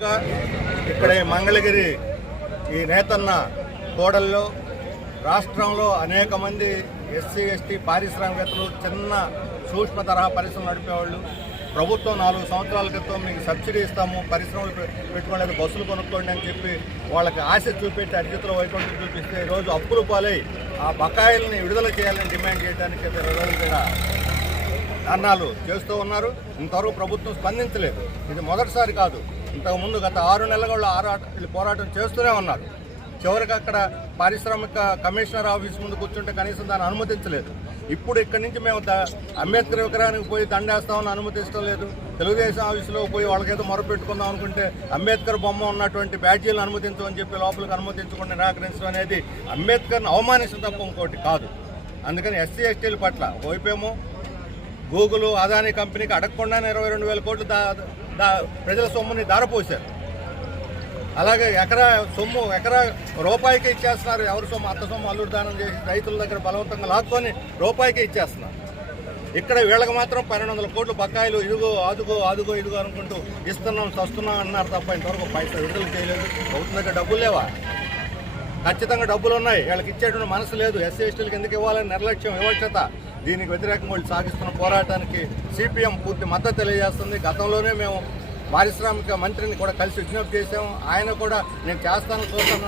ఇక్కడ మంగళగిరి ఈ నేతన్న కోడల్లో రాష్ట్రంలో అనేక మంది ఎస్సీ ఎస్టీ పారిశ్రామికవేత్తలు చిన్న సూక్ష్మ తరహా పరిశ్రమలు నడిపేవాళ్ళు ప్రభుత్వం 4 సంవత్సరాల క్రితం మీకు సబ్సిడీ ఇస్తాము, పరిశ్రమలు పెట్టుకోలేదు, బస్సులు కొనుక్కోండి అని చెప్పి వాళ్ళకి ఆశ చూపెట్టి అర్జితుల వైకుంఠం చూపిస్తే ఈరోజు అప్పులు పాలై ఆ బకాయిల్ని విడుదల చేయాలని డిమాండ్ చేయడానికి 20 రోజులుగా ధర్నాలు చేస్తూ ఉన్నారు. ఇంతవరకు ప్రభుత్వం స్పందించలేదు. ఇది మొదటిసారి కాదు. ఇంతకుముందు గత 6 నెలల పోరాటం చేస్తూనే ఉన్నారు. చివరికి అక్కడ పారిశ్రామిక కమిషనర్ ఆఫీస్ ముందు కూర్చుంటే కనీసం దాన్ని అనుమతించలేదు. ఇప్పుడు ఇక్కడి నుంచి మేము అంబేద్కర్ విగ్రహానికి పోయి దండేస్తామని అనుమతించడం లేదు. తెలుగుదేశం ఆఫీసులో పోయి వాళ్ళకేదో మొరపెట్టుకుందాం అనుకుంటే అంబేద్కర్ బొమ్మ ఉన్నటువంటి బ్యాడ్జీలను అనుమతించమని చెప్పి లోపలికి అనుమతించకుండా నిరాకరించడం అనేది అంబేద్కర్ని అవమానించడం తప్ప ఇంకోటి కాదు. అందుకని ఎస్సీ ఎస్టీల పట్ల వైపేమో గూగుల్ అదానీ కంపెనీకి అడగకుండానే 22,000 కోట్లు ప్రజల సొమ్ముని దారపోశారు. అలాగే ఎకరా రూపాయికి ఇచ్చేస్తున్నారు. ఎవరి సొమ్ము అత్త సొమ్ము అల్లుడు దానం చేసి రైతుల దగ్గర బలవంతంగా లాక్కొని రూపాయికి ఇచ్చేస్తున్నారు. ఇక్కడ వీళ్ళకి మాత్రం 1200 కోట్లు బకాయిలు ఇదిగో అనుకుంటూ ఇస్తున్నాం చస్తున్నాం అన్నారు తప్ప ఇంతవరకు పైసా విడుదల చేయలేదు. ప్రభుత్వం దగ్గర డబ్బులు లేవా? ఖచ్చితంగా డబ్బులు ఉన్నాయి, వీళ్ళకి ఇచ్చేటువంటి మనసు లేదు. ఎస్సీ ఎస్టీలకు ఎందుకు ఇవ్వాలని నిర్లక్ష్యం, వివక్షత. దీనికి వ్యతిరేకంగా వాళ్ళు సాగిస్తున్న పోరాటానికి సిపిఎం పూర్తి మద్దతు తెలియజేస్తుంది. గతంలోనే మేము పారిశ్రామిక మంత్రిని కూడా కలిసి విజ్ఞప్తి చేశాం. ఆయన కూడా నేను చూస్తాను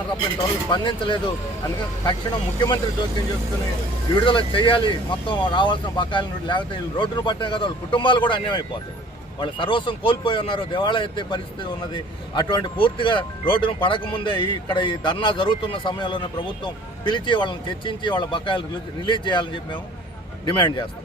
తప్ప ఇంతవరకు స్పందించలేదు. అందుకని తక్షణం ముఖ్యమంత్రి జోక్యం చేసుకుని విడుదల చేయాలి మొత్తం రావాల్సిన బకాయిలను. లేకపోతే వీళ్ళు రోడ్డును పట్టినా కదా వాళ్ళ కుటుంబాలు కూడా అన్యాయం అయిపోతాయి. వాళ్ళ సర్వస్వం కోల్పోయి ఉన్నారు, దేవాలయ ఎత్తే పరిస్థితి ఉన్నది. అటువంటి పూర్తిగా రోడ్డును పడకముందే ఇక్కడ ఈ ధర్నా జరుగుతున్న సమయంలోనే ప్రభుత్వం పిలిచి వాళ్ళని చర్చించి వాళ్ళ బకాయిలు రిలీజ్ చేయాలని చెప్పి మేము డిమాండ్ చేస్తాం.